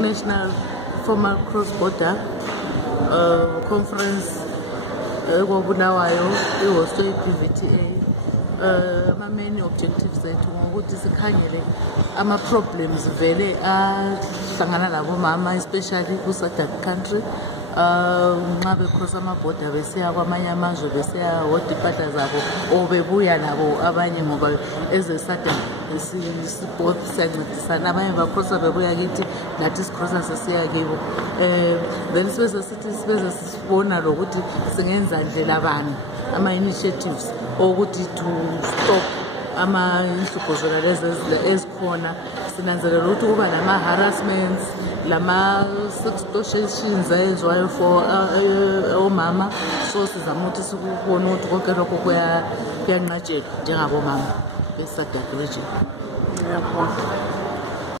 National Formal Cross-Border Conference ekwabulawayo ihostwe i-PVTA. Ama-main objectives ethu ngokuthi sikhangele ama-problems vele ahlangana labo mama especially ku-SADC country nxa becross amabhoda besiya kwamanye amazwe besiya odipata zabo or bebuya nabo abanye ngoba eze-SADC siyancedisana abanye bacrossa bebuya kithi nathi sicrossa sesiya kibo then sibeze sibona lokuthi singenza ndlela bani ama-initiatives ukuthi to stop ama-inhlupho zona lezi ezikhona. Sinanzelela ukuthi kuba nama-harassments lama-sextortions eyenziwayo for omama, so sizama ukuthi sikubone ukuthi konke lokho kuyanqatshelwa njengabomama be-SADC region.